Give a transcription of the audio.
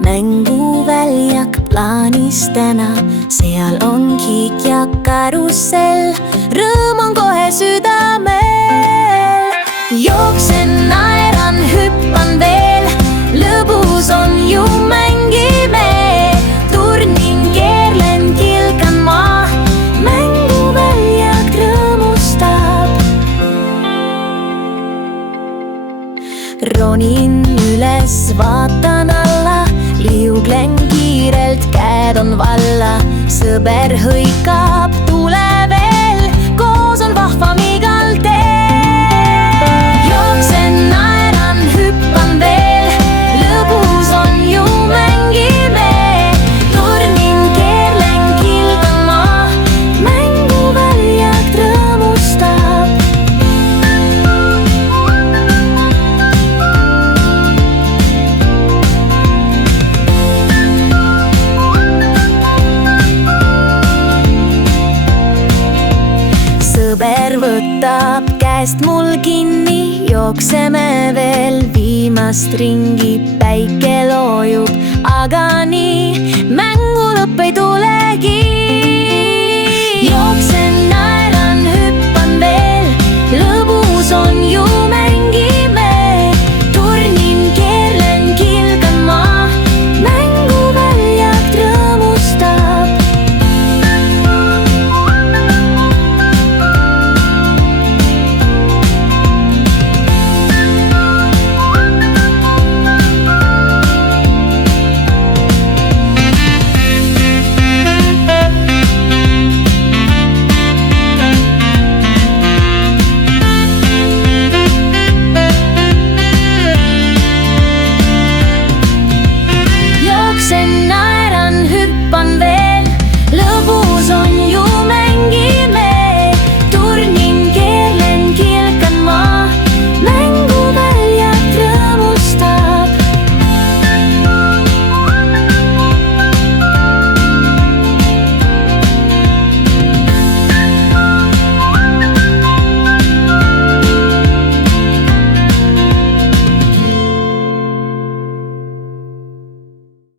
Mänguväljak plaanis täna, seal on kiik ja karussell, rõõm on kohe südamel. Jooksen, naeran, hüppan veel, lõbus on ju mängime. Turnin, keerlen, kilkan ma, mänguväljak rõõmustab. Ronin üles, vaatan alla, liuglen kiirelt, käed on valla. Sõber hõikab, tule veel, koos on vahvam igal teel. Jooksen, naeran, hüppan veel, lõbus on ju mängime. Turnin, keerlen, kilgan ma, mänguväljak rõõmustab. Sõber võtab käest mul kinni, jookseme veel viimast ringi, päike loojub.